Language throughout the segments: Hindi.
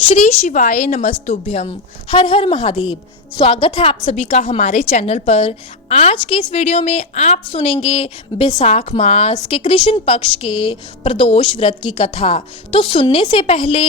श्री शिवाय नमस्तुभ्यम। हर हर महादेव। स्वागत है आप सभी का हमारे चैनल पर। आज के इस वीडियो में आप सुनेंगे बैसाख मास के कृष्ण पक्ष के प्रदोष व्रत की कथा। तो सुनने से पहले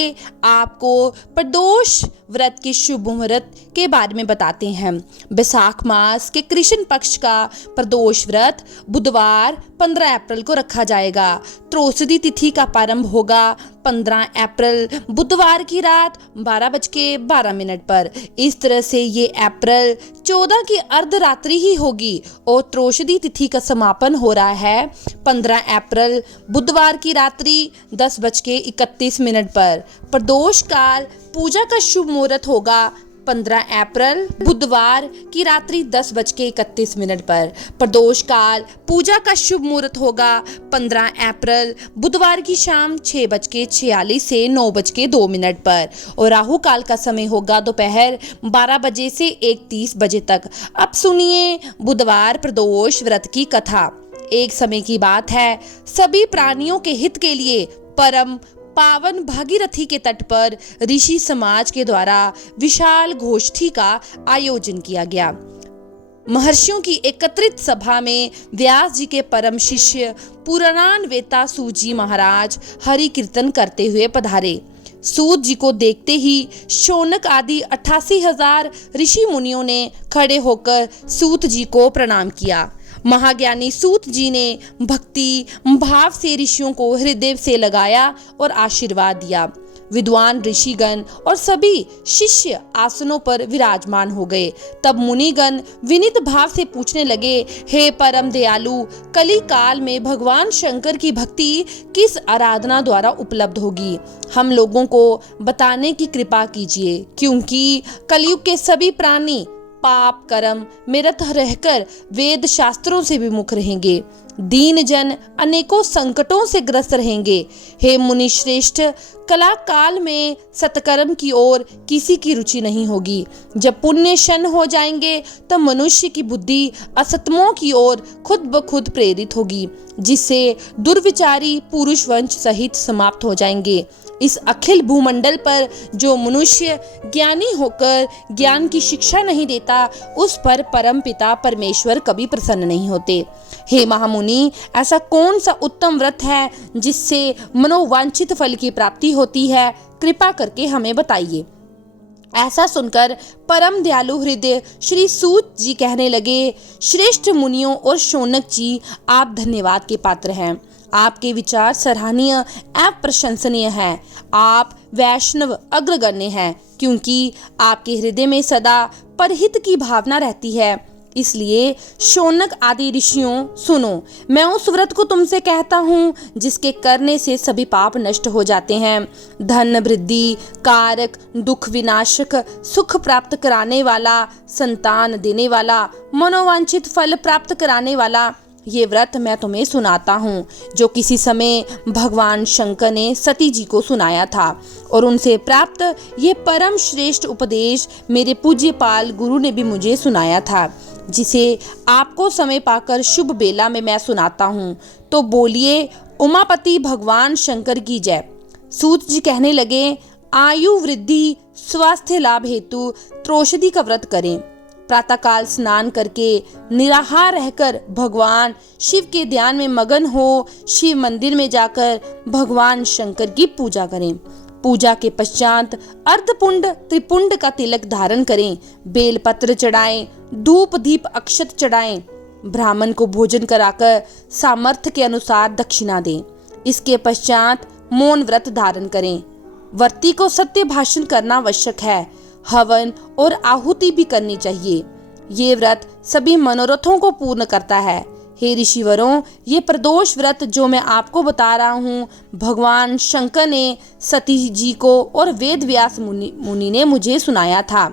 आपको प्रदोष व्रत के शुभ मुहूर्त के बारे में बताते हैं। बैसाख मास के कृष्ण पक्ष का प्रदोष व्रत बुधवार 15 अप्रैल को रखा जाएगा। त्रयोदशी तिथि का प्रारंभ होगा 15 अप्रैल बुधवार की रात 12:12 पर। इस तरह से ये अप्रैल 14 की अर्धरात्रि ही होगी और त्रयोदशी तिथि का समापन हो रहा है 15 अप्रैल बुधवार की रात्रि 10:31 पर। प्रदोष काल पूजा का शुभ मुहूर्त होगा 15 अप्रैल बुधवार की रात्रि 10:31 पर। प्रदोष काल पूजा का शुभ मुहूर्त होगा 15 अप्रैल बुधवार की शाम 6:46 से 9:02 पर और राहु काल का समय होगा दोपहर 12 बजे से 1:30 बजे तक। अब सुनिए बुधवार प्रदोष व्रत की कथा। एक समय की बात है, सभी प्राणियों के हित के लिए परम पावन भागीरथी के तट पर ऋषि समाज के द्वारा विशाल गोष्ठी का आयोजन किया गया। महर्षियों की एकत्रित सभा में व्यास जी के परम शिष्य पुराणान्वेता सूत जी महाराज हरि कीर्तन करते हुए पधारे। सूत जी को देखते ही शौनक आदि 88,000 ऋषि मुनियों ने खड़े होकर सूत जी को प्रणाम किया। महाज्ञानी सूत जी ने भक्ति भाव से ऋषियों को हृदय से लगाया और आशीर्वाद दिया। विद्वान ऋषिगण और सभी शिष्य आसनों पर विराजमान हो गए। तब मुनिगण विनीत भाव से पूछने लगे, हे परम दयालु, कली काल में भगवान शंकर की भक्ति किस आराधना द्वारा उपलब्ध होगी? हम लोगों को बताने की कृपा कीजिए, क्योंकि कलयुग के सभी प्राणी पाप कर्म में रत रहकर वेद शास्त्रों से विमुख रहेंगे। दीन जन अनेकों संकटों से ग्रस्त रहेंगे। हे मुनि श्रेष्ठ, कला काल में सत्कर्म की ओर किसी की रुचि नहीं होगी। जब पुण्य क्षण हो जाएंगे तो मनुष्य की बुद्धि असत्यों की ओर खुद ब खुद प्रेरित होगी, जिससे दुर्विचारी पुरुष वंश सहित समाप्त हो जाएंगे। इस अखिल भूमंडल पर जो मनुष्य ज्ञानी होकर ज्ञान की शिक्षा नहीं देता, उस पर परम पिता परमेश्वर कभी प्रसन्न नहीं होते। हे महामुनि, ऐसा कौन सा उत्तम व्रत है जिससे मनोवांछित फल की प्राप्ति होती है? कृपा करके हमें बताइए। ऐसा सुनकर परम दयालु हृदय श्री सूत जी कहने लगे, श्रेष्ठ मुनियों और शौनक जी, आप धन्यवाद के पात्र हैं। आपके विचार सराहनीय एवं प्रशंसनीय हैं। आप वैष्णव अग्रगण्य हैं, क्योंकि आपके हृदय में सदा परहित की भावना रहती है। इसलिए शौनक आदि ऋषियों, सुनो, मैं उस व्रत को तुमसे कहता हूँ जिसके करने से सभी पाप नष्ट हो जाते हैं। धन वृद्धि कारक, दुख विनाशक, सुख प्राप्त कराने वाला, संतान देने वाला, मनोवांछित फल प्राप्त कराने वाला ये व्रत मैं तुम्हें सुनाता हूँ, जो किसी समय भगवान शंकर ने सती जी को सुनाया था और उनसे प्राप्त ये परम श्रेष्ठ उपदेश मेरे पूज्य पाल गुरु ने भी मुझे सुनाया था, जिसे आपको समय पाकर शुभ बेला में मैं सुनाता हूँ। तो बोलिए, उमापति भगवान शंकर की जय। सूत जी कहने लगे, आयु वृद्धि स्वास्थ्य लाभ हेतु त्रयोदशी का व्रत करें। प्रातःकाल स्नान करके निराहार रहकर भगवान शिव के ध्यान में मगन हो शिव मंदिर में जाकर भगवान शंकर की पूजा करें। पूजा के पश्चात अर्धपुंड त्रिपुंड का तिलक धारण करें, बेलपत्र चढ़ाएं, धूप दीप अक्षत चढ़ाएं, ब्राह्मण को भोजन कराकर सामर्थ्य के अनुसार दक्षिणा दें। इसके पश्चात मौन व्रत धारण करें। व्रती को सत्य भाषण करना आवश्यक है। हवन और आहुति भी करनी चाहिए। ये व्रत सभी मनोरथों को पूर्ण करता है। हे ऋषिवरों, ये प्रदोष व्रत जो मैं आपको बता रहा हूँ, भगवान शंकर ने सती जी को और वेद व्यास मुनि ने मुझे सुनाया था।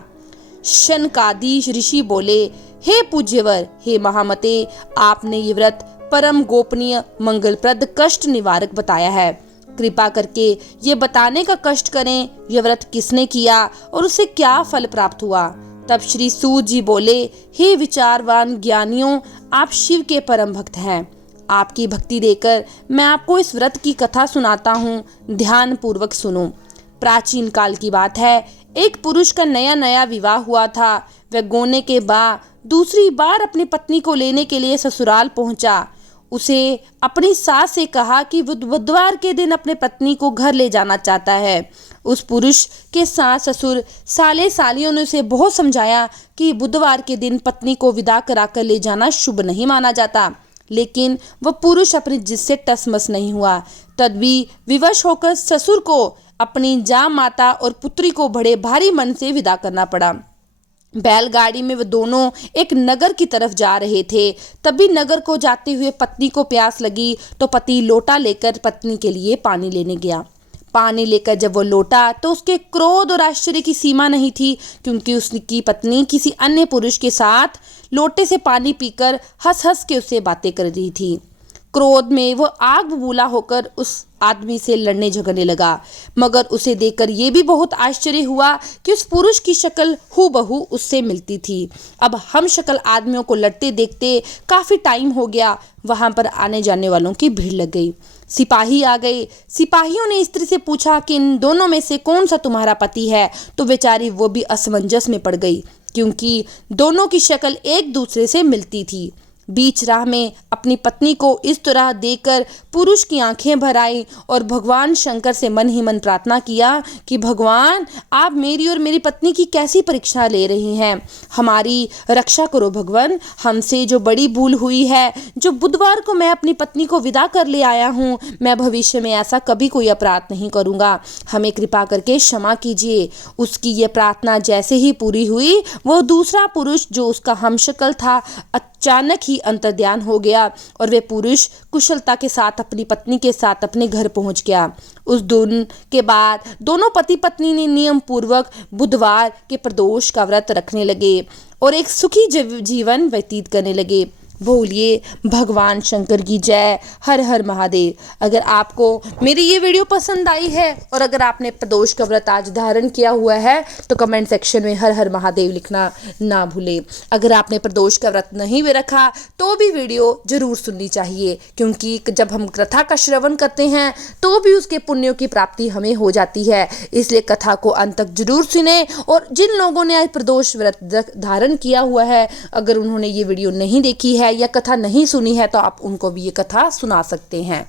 शनकादि ऋषि बोले, हे पूज्यवर, हे महामते, आपने ये व्रत परम गोपनीय, मंगलप्रद, कष्ट निवारक बताया है। कृपा करके ये बताने का कष्ट करें, यह व्रत किसने किया और उसे क्या फल प्राप्त हुआ। तब श्री सूत जी बोले, हे विचारवान ज्ञानियों, आप शिव के परम भक्त हैं। आपकी भक्ति देकर मैं आपको इस व्रत की कथा सुनाता हूँ, ध्यान पूर्वक सुनो। प्राचीन काल की बात है। एक पुरुष का नया नया विवाह हुआ था। वह गोने के बाद दूसरी बार अपनी पत्नी को लेने के लिए ससुराल पहुंचा। उसे अपनी सास से कहा कि वो बुधवार के दिन अपने पत्नी को घर ले जाना चाहता है। उस पुरुष के सास ससुर साले सालियों ने उसे बहुत समझाया कि बुधवार के दिन पत्नी को विदा कराकर ले जाना शुभ नहीं माना जाता, लेकिन वह पुरुष अपनी जिद से टसमस नहीं हुआ। तभी विवश होकर ससुर को अपनी जाम माता और पुत्री को बड़े भारी मन से विदा करना पड़ा। बैलगाड़ी में वे दोनों एक नगर की तरफ जा रहे थे। तभी नगर को जाते हुए पत्नी को प्यास लगी तो पति लोटा लेकर पत्नी के लिए पानी लेने गया। पानी लेकर जब वो लौटा तो उसके क्रोध और आश्चर्य की सीमा नहीं थी, क्योंकि उसकी पत्नी किसी अन्य पुरुष के साथ लोटे से पानी पीकर हंस हंस के उससे बातें कर रही थी। क्रोध में वो आग बबूला होकर उस आदमी से लड़ने झगड़ने लगा, मगर उसे देखकर ये भी बहुत आश्चर्य हुआ कि उस पुरुष की शक्ल हूबहू उससे मिलती थी। अब हम शक्ल आदमियों को लड़ते देखते काफ़ी टाइम हो गया। वहाँ पर आने जाने वालों की भीड़ लग गई। सिपाही आ गए। सिपाहियों ने स्त्री से पूछा कि इन दोनों में से कौन सा तुम्हारा पति है, तो बेचारी वो भी असमंजस में पड़ गई, क्योंकि दोनों की शक्ल एक दूसरे से मिलती थी। बीच राह में अपनी पत्नी को इस तरह देखकर पुरुष की आंखें भर आईं और भगवान शंकर से मन ही मन प्रार्थना किया कि भगवान, आप मेरी और मेरी पत्नी की कैसी परीक्षा ले रही हैं, हमारी रक्षा करो भगवान। हमसे जो बड़ी भूल हुई है, जो बुधवार को मैं अपनी पत्नी को विदा कर ले आया हूँ, मैं भविष्य में ऐसा कभी कोई अपराध नहीं करूँगा, हमें कृपा करके क्षमा कीजिए। उसकी ये प्रार्थना जैसे ही पूरी हुई, वो दूसरा पुरुष जो उसका हमशक्ल था अचानक ही अंतर्ध्यान हो गया और वे पुरुष कुशलता के साथ अपनी पत्नी के साथ अपने घर पहुंच गया। उस दिन के बाद दोनों पति पत्नी ने नियम पूर्वक बुधवार के प्रदोष का व्रत रखने लगे और एक सुखी जीवन व्यतीत करने लगे। बोलिए भगवान शंकर की जय। हर हर महादेव। अगर आपको मेरी ये वीडियो पसंद आई है और अगर आपने प्रदोष का व्रत आज धारण किया हुआ है तो कमेंट सेक्शन में हर हर महादेव लिखना ना भूलें। अगर आपने प्रदोष का व्रत नहीं भी रखा तो भी वीडियो जरूर सुननी चाहिए, क्योंकि जब हम कथा का श्रवण करते हैं तो भी उसके पुण्यों की प्राप्ति हमें हो जाती है। इसलिए कथा को अंत तक जरूर सुने। और जिन लोगों ने आज प्रदोष व्रत धारण किया हुआ है, अगर उन्होंने ये वीडियो नहीं देखी है या कथा नहीं सुनी है, तो आप उनको भी ये कथा सुना सकते हैं।